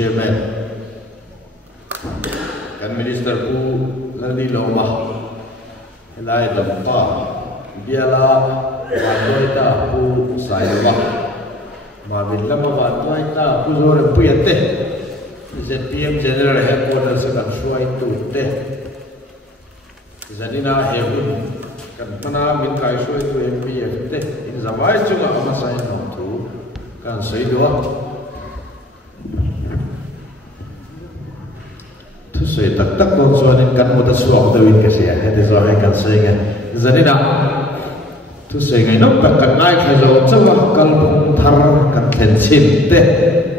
chairman kan minister pu lani loma helai dampa biala wadoita pu saiwa ma bilama wadoita pu zore puyate ZPM general headquarters kan suai tu te zanina hebun kan mana min kai suai tu MPF te in zawai chunga ama sai no tu kan sei do tu sei tak tak ko chuan kan mo ta suak de win ka sia he de zo he kan sei nga zanina tu sei ngai no tak kan ngai kha zo chawa kal thar kan thlen chin te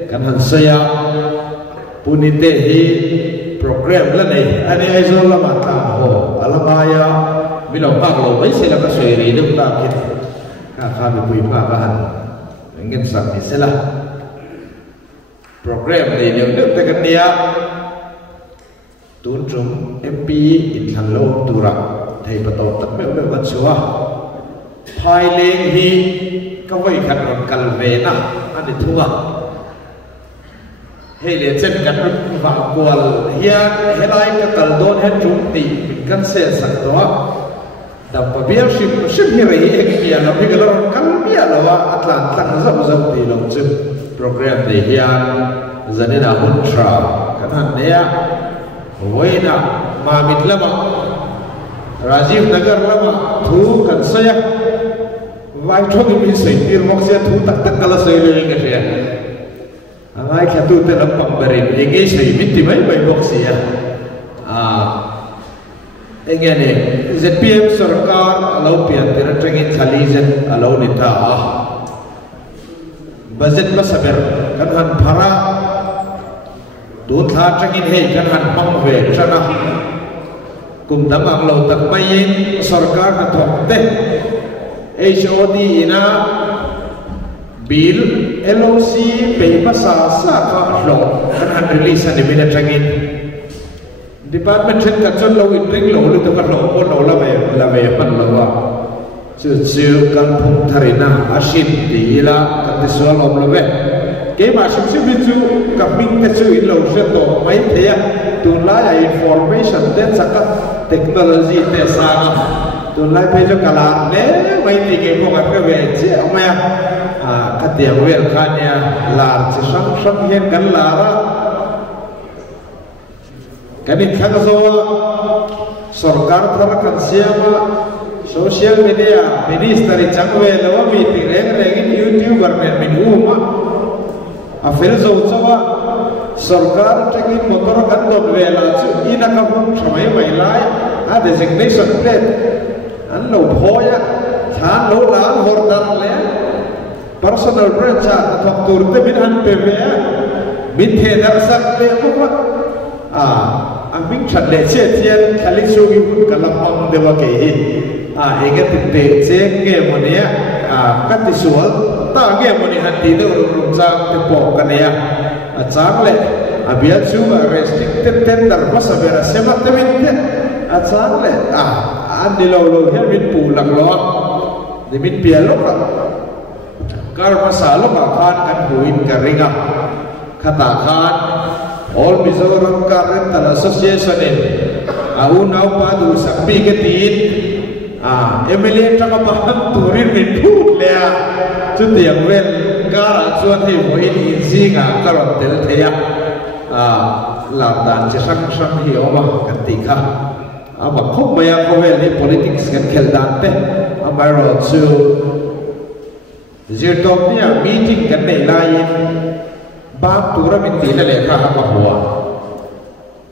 kan han saya punite hi program la nei ani ai zo la ma ta ho alamaya bilo pak lo mai se la ka sei ri de ta ki ka kha mi pui pa ka han ngin sak ni se la program nei ne de te kan nia tun chung MP in than lo tura thei pa to tak me me wa chua phai leng hi ka wai khat ron kal ve na ani thua hei le chen kan va kwal hian helai ka kal don he chung ti kan se sak to da pa biar ship hi rei ek kia la bi galor kan bia la wa atlan tang zam zam ti long chu program de hian zanina hun tra kan han ne Waina mamit lama Rajiv Nagar lama thu kan saya vai thok mi sei tir mok sia thu tak tak kala sei le nge sia angai khatu te lam pam berin enge sei mitti mai bai mok sia enge ne ZPM sarkar alo pian tera trengin thalizen alo ni ta budget ma saber kan han phara tun tha trangin hei kan han mang ve chana kum dam ang lo tak mai sarkar na thok te HOD ina bill LOC pe pasa sa ka lo kan han release ani mina trangin department chen ka chon lo in ring lo lu ta ka lo ko lo la ve pan lo wa chu kan phung tharina asin ti la ka ti so lo lo ve ke ma shim shim chu ka ming te chu in lo se to mai the ya tu la ya information te saka technology te sa na tu la pe jo kala ne mai ti ke ko ka ve che ma ya ka te wel kha ne la chi sam hen kan la ra kan in kha so sarkar thar kan siama social media minister changwe lo mi ti reng youtuber ne min uma afel zo chawa sarkar takin motor kan do vela chu ina ka hum thamai mai lai a designation plate an lo phoya chan lo la hor dar le personal branch a thok tur te min an pe ve min the dar sak te ko ang ming chat le che tian khalik su gi kalam pam de wa ke hi ege te cheng ge monia ka ti sual ta ge moni han ti de rum chang te po ka ne ya chang le abia chu restricted tender masabera sema te min te chang le an di lo he min pu lang lo de min pia lo ka kar masalo ka khan kan huin ka ringa khata khan all Mizoram ka rental association in au nau pa du sakpi ke tin MLA tanga paham turin min phut le chu tiang wen ka chuan hi moi in zinga karon tel theya la dan che sang hi oma kan ti kha ama khop maya ko vel ni politics kan khel dan te amaro chu zirtopnia meeting kan nei lai ba tura min ti na le kha ma huwa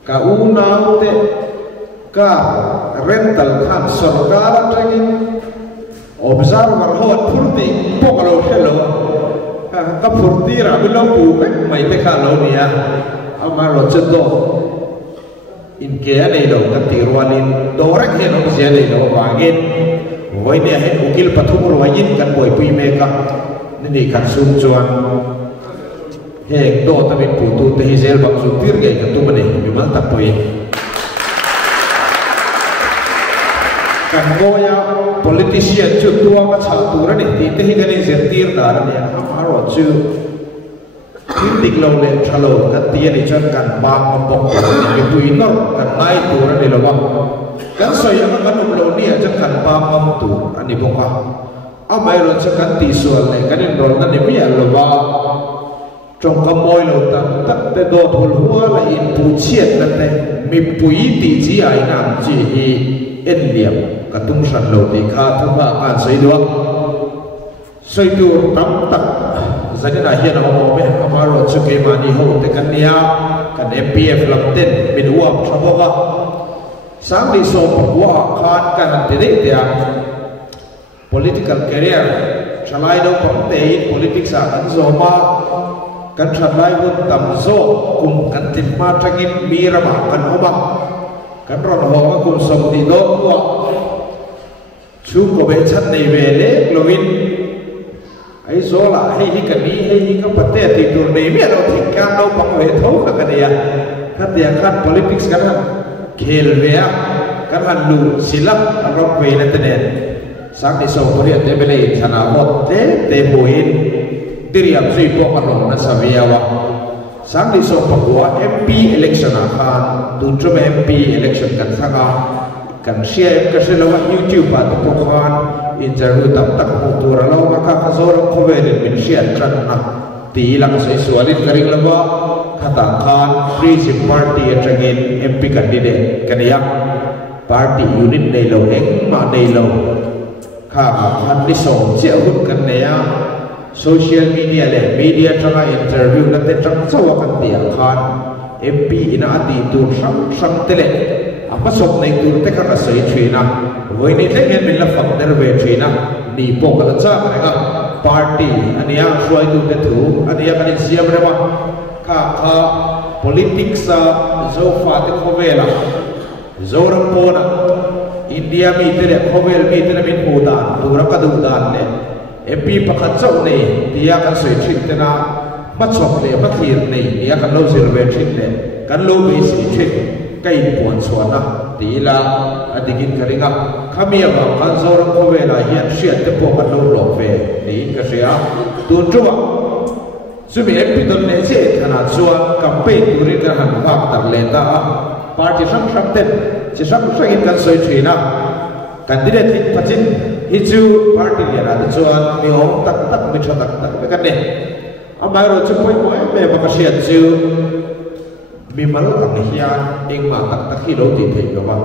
ka u nau te ka rental khan sarkar trangin observer hot phurti pokalo hello ka phurti ra bilo pu mai te kha lo nia amaro chedo in ke nei lo ka tirwalin dorek he no se nei lo wangin voi ne he ukil pathum ro yin kan boi pui me ka ni kan sum chuan he do ta bin pu tu te hizel bang su tir ge ka tu mane mi mal ta pui kan goya politician chu tua ka cha tu ra ni ti te hi gani zer tir dar ne amaro chu kritik lo le thalo kan tia ni chan kan ba ma bok ni pui nor kan ngai tu ra ni lo ba kan so ya kan lo ni a chan kan ba ma tu ani boka amai ro chan kan ti sual le kan in rol na ni mi lo ba trong ka moi lo ta tak te do thul hua la in pu chiat la te mi pui ti chi ai nam chi hi en liam ka tung san lo ti kha thama kan sei do sei tu tam tak zani na hian ho be amaro chuke mani ho te kan nia kan MPF lamten min uam thaboga sang di so pakwa khan kan te de dia political career chalai do pamte politics a kan zoma kan thlai bun tam zo kum kan tin ma tangin mirama kan oma kan ron ho ma kum som di do wa chu ko be chat nei ve le lovin ai zola hei hi kan ni hei hi ka pate ti tur nei me lo thik ka no pang ve tho ka ka dia ka dia kan politics kan khel ve a kan han lu silak rok ve na te sang di so pori te bele thana hot te boin diriam sui po kan lo na savia wa sang di so pakwa MP election a khan tu trum MP election kan sanga kan share ka se lo YouTube pa to khan interview tam tak tu ra lo ka ka zor ko ve min share tran na ti lang sai sualin karing lawa khata khan free sim party atangin MP candidate kaniya party unit nei lo eng ma nei lo kha khan ni so che hut kan ne ya social media le media tanga interview na te tang chawa kan ti khan MP ina ati tu sam tele apa sok nei tur te ka sai thina voi ni te men la fak der ve thina ni po ka cha ka party ania suai tu te thu ania kan siam rewa ka politics zo fa te khovela zo ram pona India mi te khovel mi te min pudan tu ra ka du dan ne MP pakhat chau nei dia kan sai thit te na ma chok le ma thir nei dia kan lo sil ve thit le kan lo be si thit kai pon chuana tila adigin karinga khamia ba kan zoram ko vela hian hriat te po kan lo lo ve ni ka ria tu chuwa sumi epidon ne che thana chuan campaign turin ka han hak tak le ta party sang sang ten chi sang sang in kan soi thina candidate pachin hi chu party ya ra chuan mi hom tak tak mi tha tak tak ka ne amai ro chu poi moi me ba ka hriat chu mi mal ang hian eng ma tak tak hi lo ti thei lo ba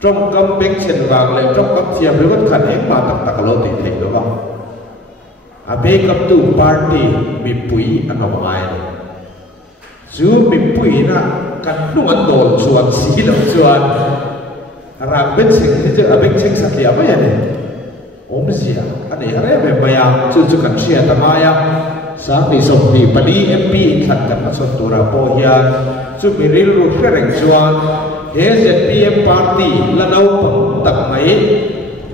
trong kam bek chen wang le trong kam thiam le wat khan eng ma tak tak lo ti thei lo ba a be kap tu party mi pui an om ai chu mi pui na kan nu an dol chuan si lo chuan ra bet ching je a bek ching sak ya ba ya ne om zia ane hare be maya chu chu kan sia ta ma ya sang di som di padi MP khat kan ma son tura po hian chu mi ril ru khereng chuan he ZPM party la no pam tak mai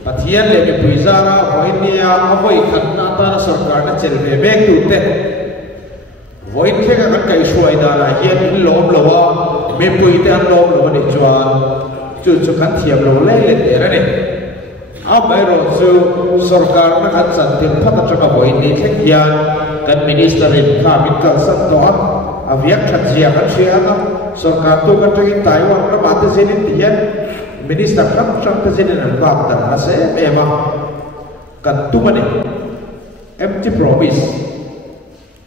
pathian le mi puizara hoinia avoi khat na ta sarkar na chel ve bek tu te voin khe ka kai suai da la hian in lom lowa me pui te an lom lo ni chuan chu chu kan thiam lo le le te ra ne abai ro chu sarkar na khat san tin phata chaka voin ni thek hian kan minister in kha mit ka sat to aviak that zia kan sia na sarkar tu kan tagin Taiwan na ba te zenin tian minister kham chang te zenin an ba ta na se me ma kan tu mane empty promise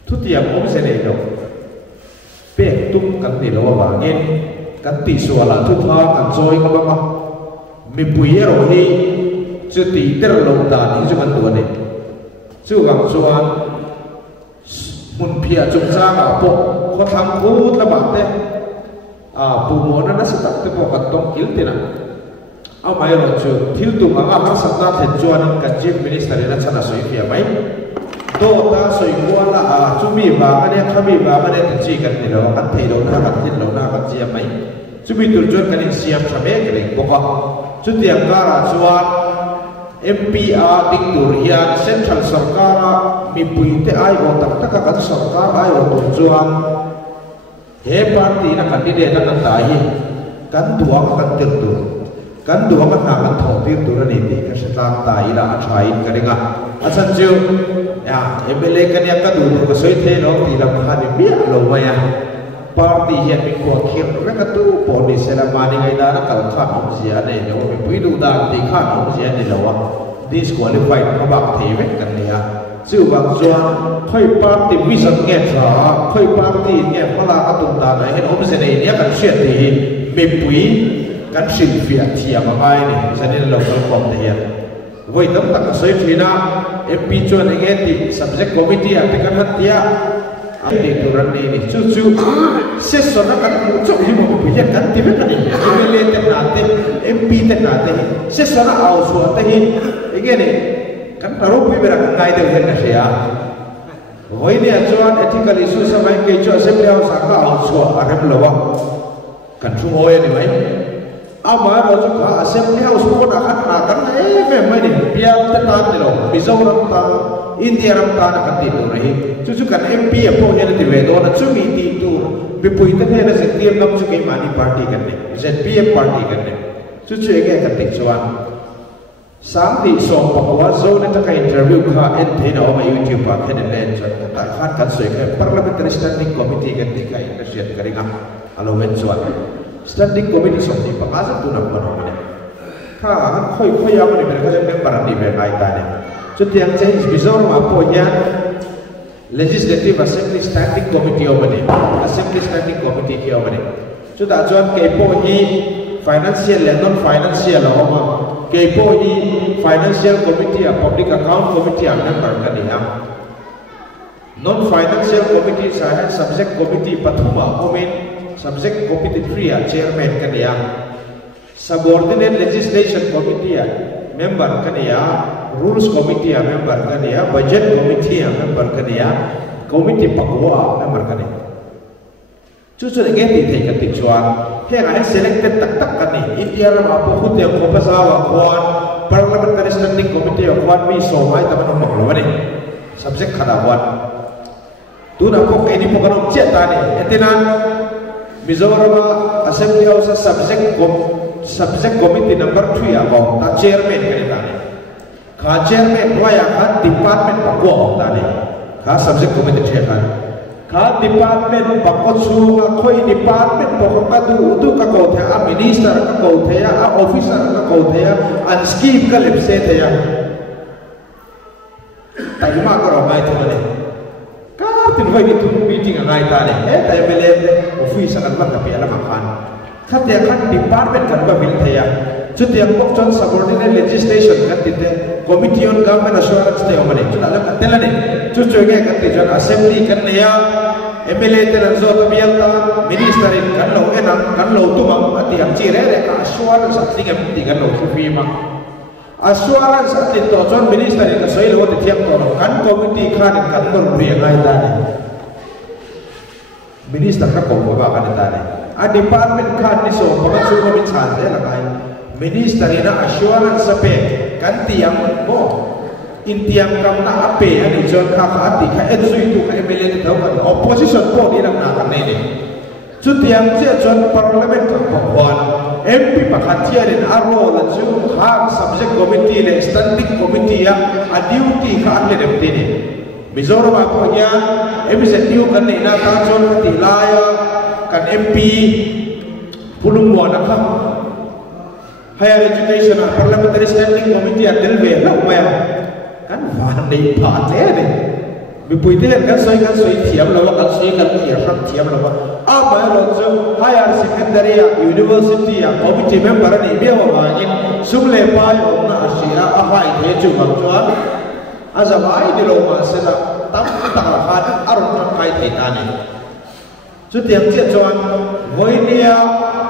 tu tiam om se nei do pe tum kan ni lo ba ngin kan ti suala tu tha kan joy ka ba ma mi puiero hi chu ti ter lo ta ni chu kan tu ne chu gang chuan mun phia chung cha ga po ko tham ku la ba te pu mo na sa tak te po ka tong kil te na a mai ro chu thil tu ma ha sa ta the chuan ka chief minister na chana soi phia mai do ta soi ko la chu mi ba ane khami ba ane te chi kan ni lo kan thei lo na kan thin lo na kan chi mai chu mi tur chuan kan in siam thame ke le ko ka chu tiang ka ra chuan MPR dik tur hian central sarkara mi pui te ai o tak tak kan sarkar ai o tur chuan he party na candidate na ta hi kan tuang kan tir tu kan dua kan nak thau tir tu ni ti kan setang ta ila thain ka ringa asan ju ya MLA kan ya ka du ka soi the lo ti lam kha ni bia lo ma ya party hian mi ko khir ra ka tu po ni sela mani ngai da na kal kha om sia ne ne mi pui du da ti kha om sia ni lo wa disqualified ka ba the ve kan ne ya chu bang chuan khoi party vision nge cha khoi party nge phala ka tum da na hen om se nei ne kan hriat ti mi pui kan sin fia thia ma ngai ni sanin lo kom te hian voi tam tak soi thina MP chuan nge ti subject committee a te kan hatia ini turan ini cucu sesona kan cucu himu punya kan tiba kan ini MLA tenate MP tenate sesona auswa tehin ini kan taruh pun berak ngai deh kan saya oh ini acuan ethical issue sama yang kecuali assembly house angka auswa arem lawa kan semua ini mai ama rojo ka assembly house pun akan memang ini biar tetan dulu bisa orang tahu India ram ta na kan ti tu rahi chu kan MP apo ne ti ve do na chu mi ti tu bi pui ta ne na ZPM nam chu ke mani party kan ne ZPM party kan ne chu ege kan ti chuan sang ti so pakwa zo ne ta ka interview kha en the na ma YouTube pa khen le chan ta khat kan soi ka parliamentary standing committee kan ti ka initiate karinga alo wen chuan standing committee so ti pa ka sa tu na ma no ne kha khoi ya ma ni be ka je member ni be ngai ta ne Setiap jenis bisa apa Legislative Assembly Standing Committee apa ni? Assembly Standing Committee apa ni? Sudah ajuan kepo ni financial dan non financial apa? Kepo ni Financial Committee, Public Account Committee member kan ni am. Non financial committee saya subject committee Pathuma Omen subject committee 3 chairman kan ni am. Subordinate Legislation Committee member kan ni am. Rules Committee member kan ya, Budget Committee member kan ya, Committee Pakwa member kan ya. Cucu lagi ti kan ti chuan, heng selected tak kan ni. India ram apa khut yang ko pasawa kwan Parliamentary Standing Committee kwan mi so mai ta man mak lo ni. Subject khada kwan. Tu na ko ini pokok cek ta ni. Etinan Mizoram Assembly House subject committee number 3 abang ta chairman kan ta ni. Kha chairman roya kha department pakwa tani kha subject committee chairman kha department pakwa chu khoi department pakwa du ka ko the a minister ka ko the a officer ka ko the a scheme ka lep se the ya tai ma ko ro mai the ne ka tin vai ni tu meeting ngai ta ne tai bele officer kan ba ka pe ala ma khan kha te kha department kan ba bil the ya Setiap pokcon subordinate legislation kan tite Committee on Government Assurance te omane chula la katela ne chuchu ge kan ti jon assembly kan ne ya MLA te nan zo to bial ta minister kan lo kan lo tu ma ati am chi re assurance ati kan ti kan lo fi ma assurance ati to jon minister ka soi lo te thiam to kan committee khan kan lo ri ngai ta ne minister ka ko ba kan ta ne a department khan ni so ba chu ko min chan de la kai Minister ina assurance sape kan tiang mo intiang kam na ape ani jon kha ati kha enzui tu ka MLA tu kan opposition po ni nak kan ni chu tiang che jon parliament ka pokwan MP pakhatia den aro la chu ha subject committee le standing committee ya a duty ka le dem ni Mizoram apo nya MSTU kan ni na ta jon ti laya kan MP pulung mo na ka Higher Education Parliamentary Standing Committee adil be la ma kan van nei phat le ne bi pui te kan soi thiam lo kan soi kan ti ram thiam lo a ba lo jo higher secondary university committee member ni be wa ma ni sum le pa yo na asia a hai the chu ma chuan a za mai di lo ma se la tam ta la kha aron ta kai thai ta ni chu tiang che chuan voi nia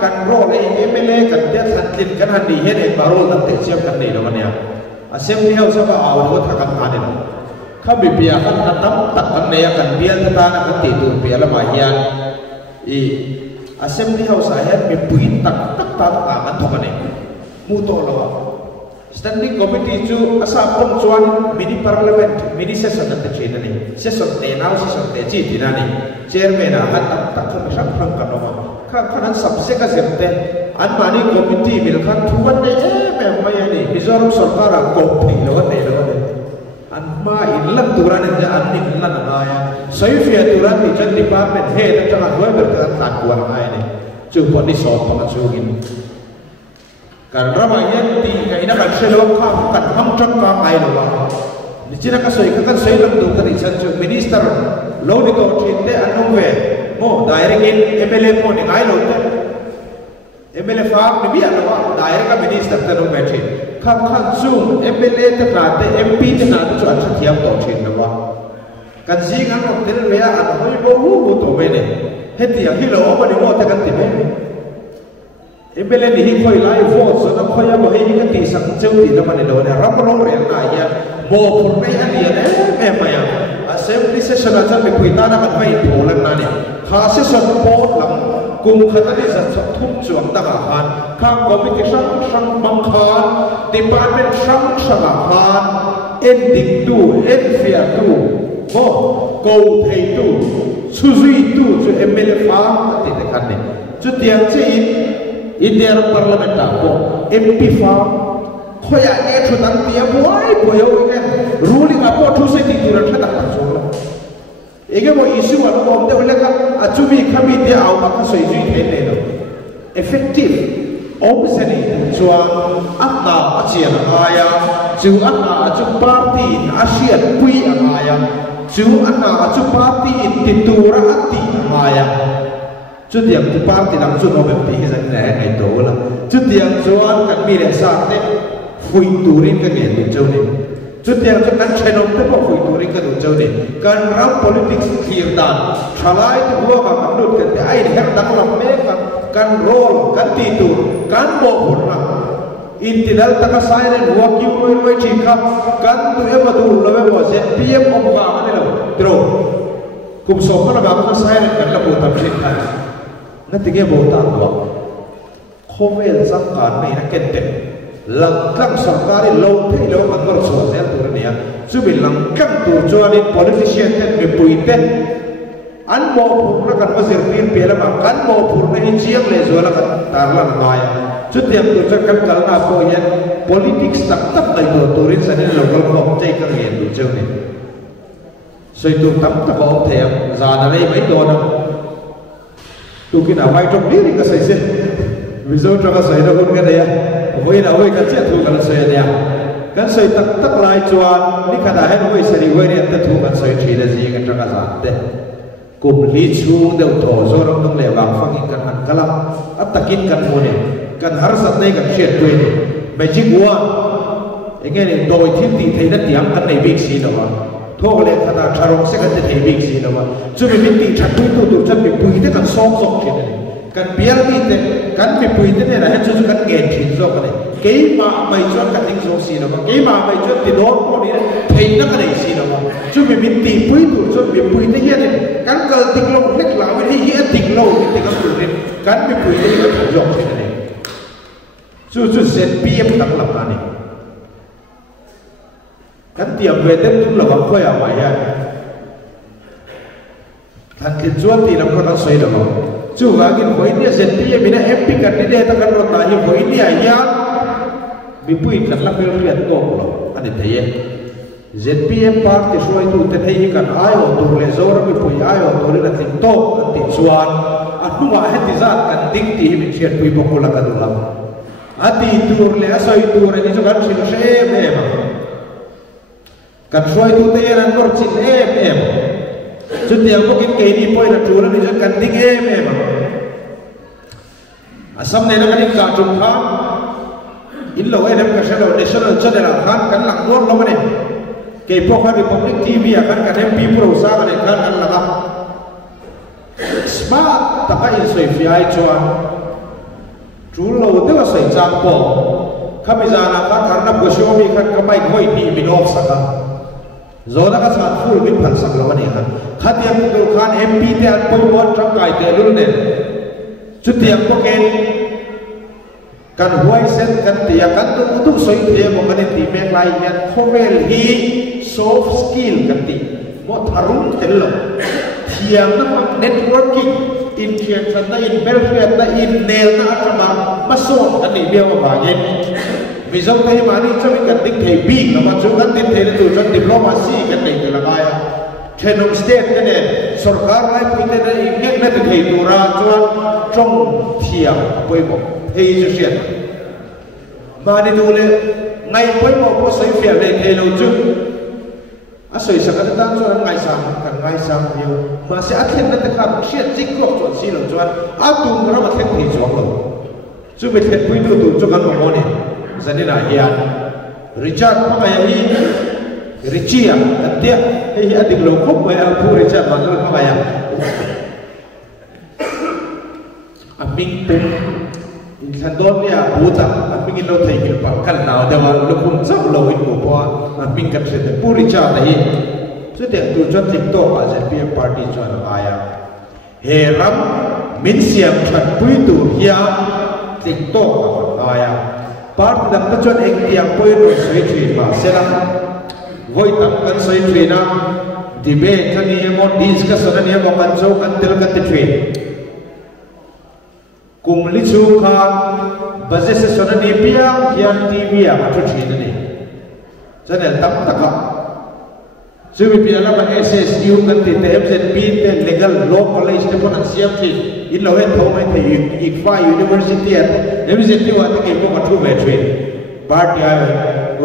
kan role MLA kan dia thatlin kan han ni he ne barol na te siam kan nei lo mania assembly house ba aw lo tha kan ane kha bi pia kan na tam tak kan ne kan bial ta na kan ti tu pia la ma hian i assembly house a he mi puin tak tak ta kan tho kan mu to lo standing committee chu asa pom chuan mini parliament mini session at china ni session te now session te chi dinani chairman a hat tak kham sak kham kan ma khan subject a zemte an mani committee mil khan thuan ne me mai ani mizoram sarkar a ko philo ne lo an ma in lam turan ne an ni lan na ya soifia turan ni chan department head ta chang hoi ber ta tan kuan ai ne chu pon ni so pa chu gin kan ramayan ti ka ina kan selo kham kan ham chak ka ai lo wa ni china ka soi ka kan soi lam tu ka ni chan chu minister lo ni to thin te an nong ve mo direct in mla ko ni ai lo te mla fa ni bi an wa direct ka minister te no ve thi kham khan chu mla te ka te mp te na chu an thiam to thin na wa kan jing an ko tel ve an hoi bo hu to ve ne heti a hilo ba ni mo te kan ti ve Embele ni hikoi lai vote so na khoya mo hei ka ti sak cheu ti na mane lo ne ram ro re na ya mo phur nei an ya ne me maya assembly session a cha me pui ta na kan mai tholan na ne kha session pot lam kum khata ni za chok thum chuang ta ka han kha committee sang bang khan department sang khan ending tu end fair tu mo go thei tu suzui tu chu embele fa ti te khan ne chu tiang che India parliament ko MP farm khoya e thudan tia boy boyo ne ruling apo thu se ti turan thata ka chola ege mo issue alo om de hola ka achumi khami de aw ma ka soi jui the ne no effective obseni chua atna achian aya chu atna achu party asian pui aya chu atna achu party titura ati aya chút điểm thì party làm chút nó bị rằng này ngày tổ là chút điểm cho anh cần mi để sao đấy phui turin cái nghề đồ châu này chút điểm cho anh chơi nó cũng có phui turin cái đồ châu này cần rap politics thiệt đàn thay thì hua mà cầm được cái ai thì hắn đang làm mấy cần role cần titu cần bộ phận mà intilal taka sai nên hua kêu lôi chỉ khắp cần tụi em mà đủ là bây giờ PM ông vào cái này là trâu cùng số nó là bao sai nên cần là bộ tập chiến nàyนั่นที่เกี่ยวกับตัวโคเวลสังการไม่นักเก็ตเต็มหลังกังสังการที่เราที่เรามันก็ส่วนเสียตัวนี้ซึ่งเป็นหลังกังตัวจวนนี่ politician เต็มเป็นปุยเต็มอันโมพูดกันว่าเสียงเปลี่ยนเปลี่ยนมากันโมพูดไม่เชี่ยงเลยส่วนละกันตาลันมาจุดเดียวตัวจะกันกันนาโกยัน politics ตักในตัวริสันนี่เราก็มองใจกันเรียนดูเจ้านี่ส่วนตัวตั้งตะบอกเทียมจานอะไรไม่โดนtu kina vai trong diri ka sai se vizo tra ka sai da gun ka dia hoi na hoi ka che thu ka sai dia kan sai tak tak lai chuan ni khada hen hoi sari hoi ne ta thu kan sai thi da ji ka tra ka za te kum li chu de tho zo rom dong le wa phang kan han kalam atakin kan mo ne kan har sat nei kan shet tu ne magic wa enge ne doi thim ti thei da tiam kan nei big si da wa thô lệ thà ta charong sẽ cần thể bị gì đâu mà cho mình đi chặt đuôi tu chân mình bùi thế cần song song thế này cần bia đi thế cần mình bùi thế này là hết cho cần nghẹn chín rồi cái này cái mà mày cho cần tính số gì đâu mà cái mà mày cho thì đó có đi thấy nó cái này gì đâu mà cho mình đi bùi tu cho mình bùi thế này cần cần tính lâu hết là mình thấy hết tính lâu thì tính cái bùi này cần mình bùi thế này phải dọn thế này cho sẽ bia tăng làm này kan tiap wetem tu lawan kau yang maya, kan kejual ti lam kau soi dah. Juga kan kau ini sendiri mina MP kan dia takkan bertanya kau ini ayah, bipui kan lah pelurian tu lo, ada dia. ZPM parti soi tu terhei kan ayo tu lezor bipui ayo tu le tim to tim suan, anu mah hati zat kan dikti menciat bipui pokok lah kadulam. Hati tu le asoi tu le ni juga sih sih kan suai tu teh yang nor cint Jadi yang mungkin kayak ini poin nak jualan ni kan ding asam ni nak ni kacung kan illa weh nak kasih national channel kan lang nuan lo mana kayak pokok di public TV kan MP perusahaan kan lah smart tak ada soi fiai cuan jualan tu soi jampo kami jangan kan karena bersuami kan kami koi ni minum sakam zona ka saat full bin pan sak lawan ya khat yang tu kan MP te an poi bot trak kai te lu ne chutiang ko ken kan huai sen kan tia kan tu soi thia mo kan ti mek lai yan khovel hi soft skill kan ti mo tharum tel lo thiam na networking in thiam san na in welfare na in nail na atama mason kan ni bia ma yen vì dòng thế mà đi cho mình cần định thể bị nó mà chúng ta tin thế từ trong diplomacy cái này từ là ai trên ông state cái này सरकार lại quy định là ít nhất là thể tụ ra cho trong thiệp với một thì cho chuyện mà đi tụ lên ngày với một có sấy phiền để thể lâu chung à sấy sạc cái tăng cho ngày sáng nhiều mà sẽ thiên là tất cả chuyện chính cuộc chuẩn xí lần chuẩn à tụ nó mà thiên thì chuẩn rồi chứ mình thiên quy tụ cho căn một món này dân đi lại hiện Richard có ngày ấy Richie à dia ấy anh định lâu khúc với anh phụ Richard mà nó có ngày à anh mình tên thành đồn này bố ta anh mình lâu thấy cái bảo căn nào để mà lúc cũng rất lâu ít của qua anh mình cần sẽ phụ Richard này chứ để tụi cho tiếp tục mà sẽ bị party cho nó ai à hệ lắm mình xem thật quý tụ hiệp tiếp tục mà ai à part đam nó cho anh tiang quay rồi suy thủy mà sẽ làm voi tập cần suy thủy na debate cái này một discussion cái này một căn số căn tel căn thủy cùng lý chú khan bây giờ sẽ nói đi bia hiền TV à mà thủy này cho nên tập tất cả chứ vì bây giờ là SSU căn thì FZP thì legal law college thì còn siam thì in lâu hết thôi thì ICFA University FZPว่าที่เกี่ยวกับทุกเวที party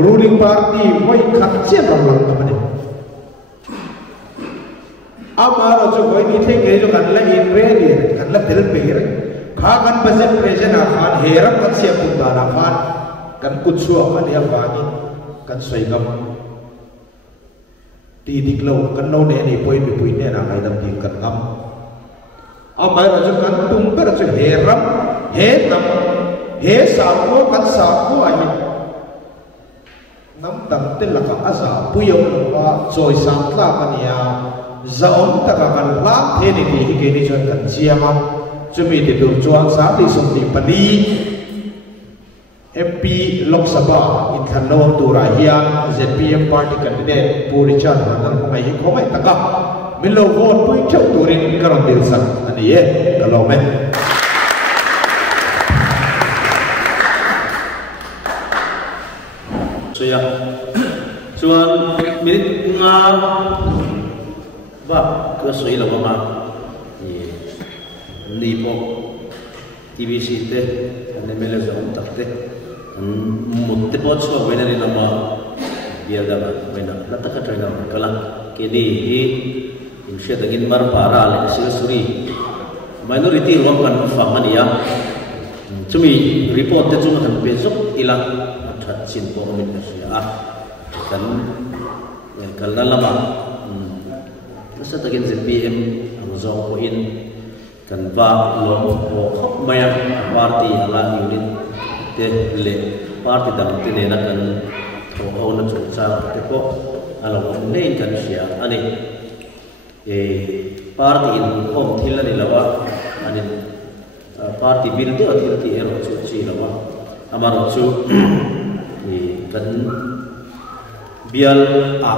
ruling party ไม่ขัดเสียงเราหลังกันเลยอามาเราจะไปนี่ที่เกี่ยวกันละอินเรดีกันละเทลเบร์ข้ากันประเทศประเทศอาคารเฮรักกันเสียบุตรอาคารกันกุศลกันเดียวกันกันสวยงามที่ดิกเรากันโน่นนี่ป่วยไม่ป่วยเนี่ยนะใครทำดีกันงามอามาเราจะกันตุ้งเปเราจะเฮรักเฮนำเฮสาวโคกันสาวโคอะไรน้ำตั้งเต้นละกันอาสาปุยงว่าจอยสังลากันเนี่ยจะอมตะกันล้างเทนิทีที่เกิดจากกันเชียมันจะมีติดตัวจวนสามที่สมดีปนี MP ลกสภาอินทนนตุราฮิยา ZPM party candidate ปูริชาร์นั่นคงไม่ตะกับมิโลโวดปุยเจ้าตัวรินกระดมสักอันนี้ก็ลองไหมSuya, cuman milik ngar, bah kesui lah mama, ni po TVC te, ane mele zaman tak te, mutte pot so wena ni nama biar dah wena, nata kata nama kalang kini insya daging bar para le sila suri, minority ruang kan fahaman ya, cumi report te cuma kan besok ilang. Sin po kami siya kan lama nasa tagin ZPM ang zong po in kan ba lo po khop maya party ala unit te le party dam tine na kan ho na chu sa te po ala nei kan siya ani party in hom thila ni lawa ani party bill to athil ti ero chu chi lawa amaro chu kan bial a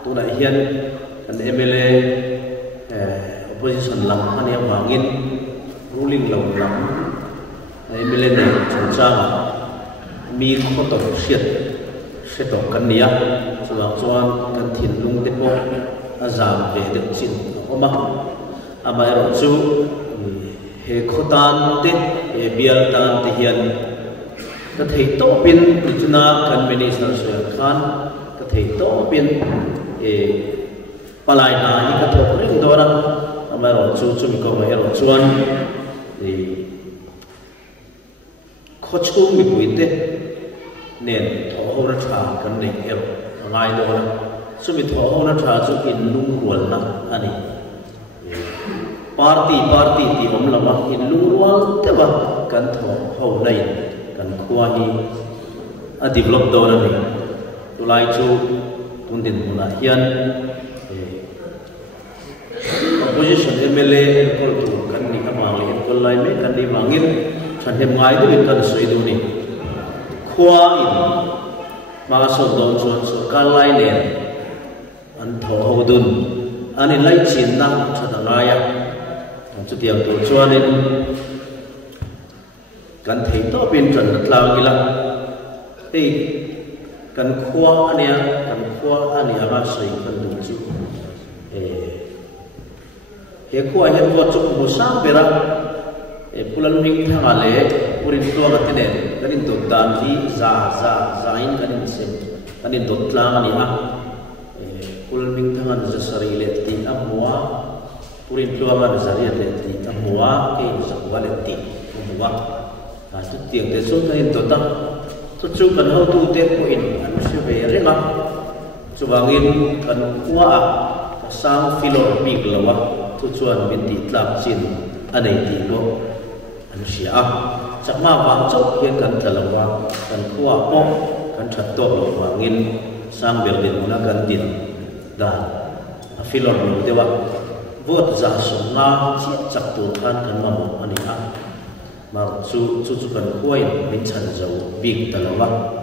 tu na hian kan MLA opposition lang ani wangin ruling law lang MLA ne chuncha mi khoto siat seto kan nia chuan kan thin lung te po azam ve de chin oma ama ero chu he khotan te bial tan te hian cái thầy tổ biên Lituna kan minister Soel Khan cái thầy tổ biên palai na ni cái thổ ring đó ra mà rồi chú mình có mấy rồi chuan thì coach cũng bị quên đấy nên thổ hậu ra trả cái này em ngay đó là chú mình thổ hậu ra trả chú in lung ruột na anh party thì ông làm in lung ruột thế mà cái thổ hậu này kan kuah hi a develop do na ni tulai chu tundin muna hian opposition MLA ko tu kan ni amang le ko lai me kan ni mangin ฉันเห็นไงด้วยกันสวยดูนี่ขวาอินมาส่งโดนชวนสุการไล่เนี่ยอันทอหูดุนอันนี้ไล่ชินนั่งชนะไงอ่ะจุดเดียวตัวชวนนี่กันเห็นตัวเป็นจันทร์ลาวกี่ละเฮ้กันขวาอันเนี้ยกันขวาอันนี้อามาสวยกันดูจูเฮ้ขวาเห็นว่าจุกมุสาเปร่าpulau Luhing tengah le, purin tua kat ni, kanin tu danji zain kanin sen, kanin tu telang ni pulau Luhing tengah zasari le ti amua, purin tua kan zasari le ti amua, ke zakwa le ti amua, tu tiang tesu kanin tu tak, tu cukan hau tu te ko in, anu siapa yang cubangin kan kuah, sang filor big lawa, tu cuan binti telang sin, anai ti lo. Manusia, cakma bangcok yang kan terlawa, kan kuah pok, kan catok wangin sambil digunakan din dan filon lo dewa, buat zasuna cak Tuhan kan mamu aniha, mau cucukan kuai mincan jauh big terlawa,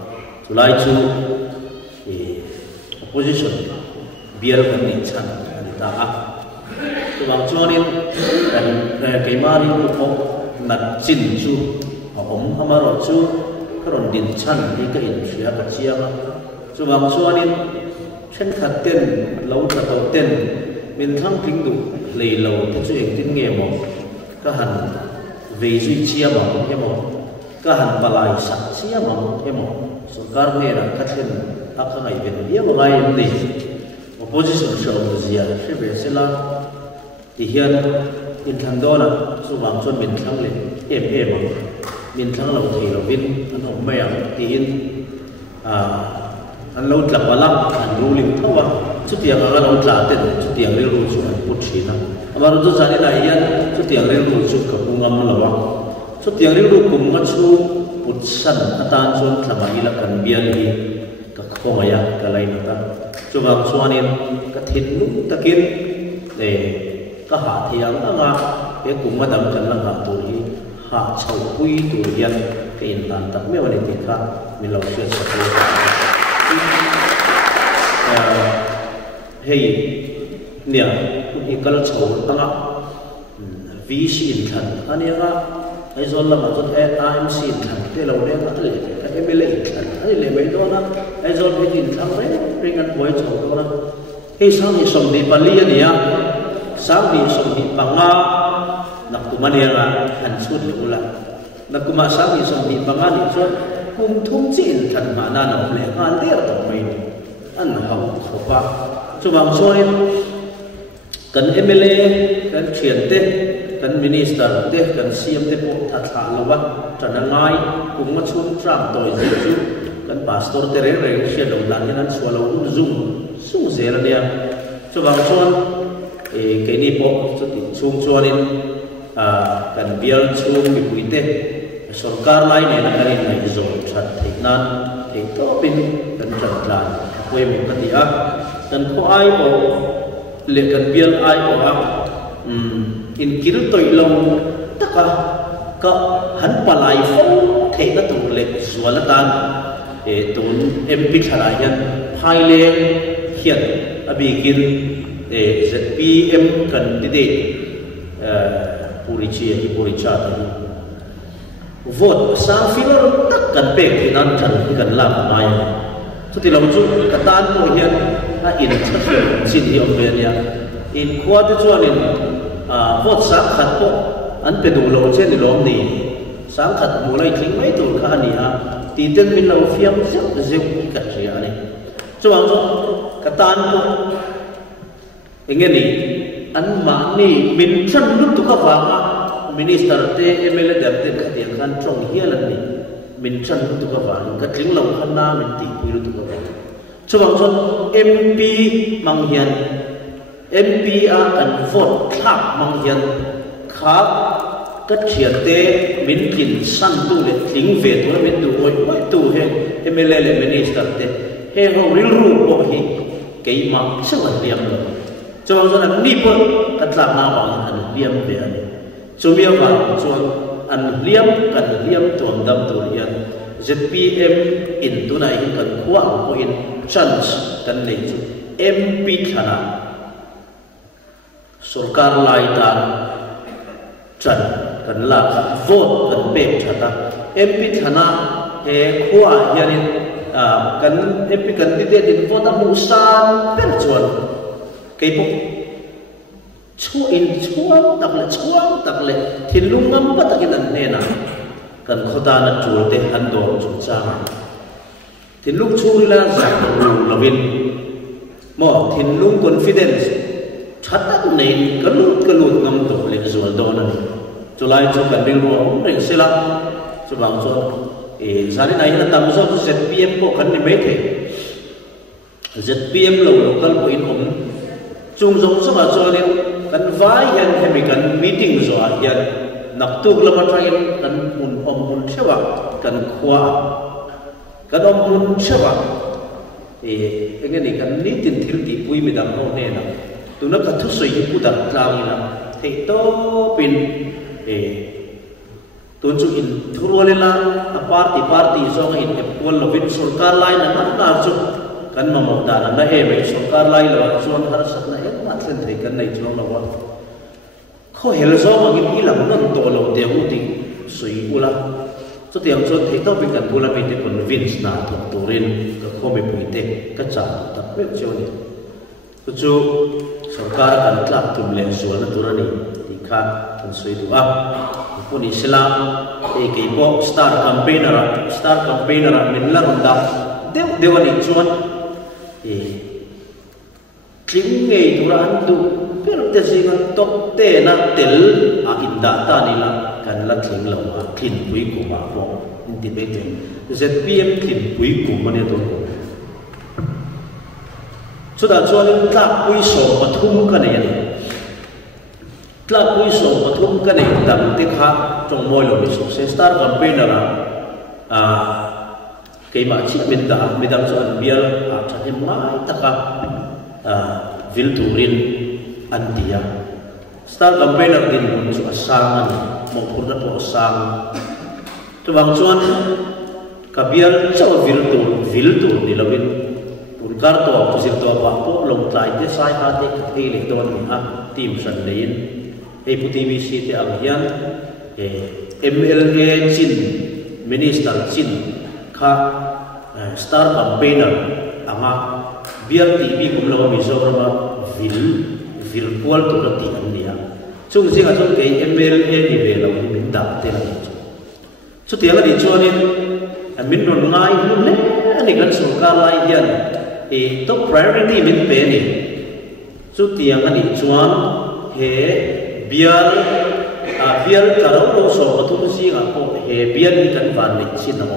tulai cu opposition biar kan mincan anita tuang cuanin dan kemarin pok nat chin chu hamaro chu karon din chan ni ka in sia ka chiama chu bang chuanin chen khat ten lo ta to ten min thang ping du lei lo te chu eng tin nge mo ka han ve ju chiama he mo ka han palai sa chiama he mo sarkar ne ra ka chen ta ka ngai ben bia ba ngai ni opposition show zia she be sela ti hian in thang dona su bang chon min thang le min thang lo thi lo bin an hom mai ang ti in an lo tlak wala an ru lim thawa chu tiang ang lo tla ten chu tiang le ru chu an put thina amar chu jani la hian chu tiang le ru chu ka pungam lawa chu tiang le ru kum nga chu put san atan chon thlama ila kan bian hi ka khomaya ka lai na ta chu bang chuanin ka thin nu takin ka ha thiang anga e kuma dam kan lang ha tu hi ha chau pui tu hian ke in tan tak me wani ti kha mi lo se sa ko hei nia hi kal chau anga vi si in than ani anga ai zol la ma zot e am si in than te lo le ka le ka e me le in than ai le mai do na ai zol be in than re ring an boy chau do na hei sang ni som di pali ania sang di som di panga nak tumani nga hansud ula nak kuma sang di som di panga ni so kum thum chin than ma na na le ngan der to mai an hau khopa chubang soin kan MLA kan thian te kan minister te kan CM te po tha tha lawa tanangai kum ma chun tram toy ju kan pastor te re re sia do lan nan swalo zum sung zera dia chubang soin cái này bộ cho tin chung chuanin kan bial chung mi puite sarkar lai ne na karin nai zo that thiknan thei to pin kan chan tlan koi mo ka ti a kan ko ai bo le kan bial ai bo a in kir toi lo taka ka han palai fo thei ka tu le zuala tan tun MP thara yan phai le hian abi kin ZPM candidate Puricia hi Puricha vote sang filor tak kan pek nan than kan lam mai chu ti lo chu ka tan ko hian a in thil sin hi om ben ya in khwa te chuan in vote sang khat ko an pe du lo chen ni lom ni sang khat mu lai thing mai tur kha ni a ti ten min lo fiam zeu ka ria ni chuan chu ka tan ko ingeni an ma ni min chan lut tu ka wanga minister te MLA der te khatiang khan trong hialan ni min chan lut tu ka wanga ka tling lo khan na min ti pui lut tu ka wanga chuwang chon MP mang hian MP a kan vote thak mang hian kha ka thian te min kin san tu le tling ve tu min tu oi tu he MLA le minister te he ho ril ru bo hi ke ma chang liam lo chuan zon an ni pon ka tla na wang an liam ve ani chumia wa chuan an liam tuam dam tur hian ZPM in tunai hin kan khuang ko in chance kan nei chu MP thana sarkar lai ta chan kan la vote kan pe thata MP thana he khua hian kan MP candidate in vote amu san per chuan kei po chuang tak le thinlungam patakin an nena kan khoda na chul te han dor chu cha thinlung churi la za lu lovin mo thinlung confidence thatat nei kalut ngam to le zual do na chulai chu kan bil ro reng sela chu bang chu zari nai na tam zo ZPM ko kan ni me the ZPM local ko in chung zong sama cho nên kan vai hian hemi kan meeting zo hian naktuk lama thain kan mun thewa kan khwa kan mun thewa engeni kan ni tin thil ti pui mi dam ho ne na tuna ka thu soi pu dam tlang ina thei to pin tun chu in thurole la a party zo in e pol lovin sarkar lai na na chu kan mamo da na e mai sarkar lai lo chuan har sat na e ma thlen thei kan nei chuang lo wa kho hel zo ma gi ilam non to lo de u ti sui ula chu tiang chu thei to bi kan bula bi te convince na to turin ka kho me pui te ka cha ta pe chu ni chu sarkar kan tlak tum le sual na turani ti kha kan sui du a puni sila e ke po star campaigner min la ronda dewani chuan kling ngei turan tu pero te singan tok te na tel a inda ta ni la kan la kling lo a khin pui ku ma ro inti be te ZPM khin pui ku ma ne to chuda chuan tla pui so pathum ka ne ni tla pui so pathum ka ne dam te kha chong moi lo ni so star campaigner a kei ma chi min da midang so an bial a thane mai taka vil turin an dia star campaigner din chu asangan mo purna po asang to bang chuan ka bial chaw vil tur ni lovin purkar to pusir to pa po long tlai te sai ha te thei le don ni a team san lein ei PTVC te ang hian MLA chin minister chin kha star campaigner anga biar TV kumlo Mizoram virtual to ti andia chung singa chung ke MLA ni be lo min da te la chu ti ala di chuanin min non ngai le ani kan sarkar lai hian top priority min pe ni chu ti ani chuan he biar karo lo so pathum singa ko he biar ni kan van ni chinam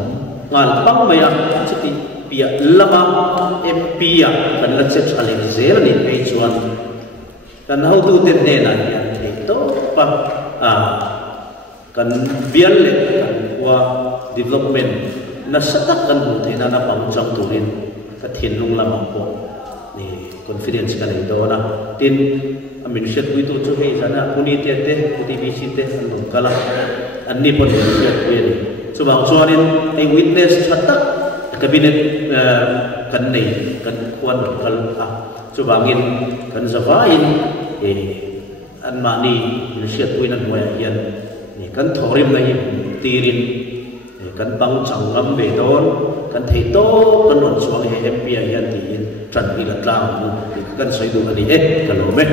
ngal pang maya chuti pia lama MP ya kan la che chale zer ni pe chuan kan how to ten ne na thei to pa kan bial le kan wa development na satak kan bu thena na pang chang turin ka thin lung lama ko ni confidence kan do na tin amin shet wi tu chu hei sana puni te PTVC te an lung kala an ni pon shet wi ni chu bang chuanin ai witness thatak cabinet kan nei kan kwan kal a chu bangin kan zawain an ma ni shet wi nan moya hian ni kan thorim na hi tirin kan bang changam be don kan thei to kan non chuang he MP hian ti in tran wi la tlang kan soi du ani kan lo me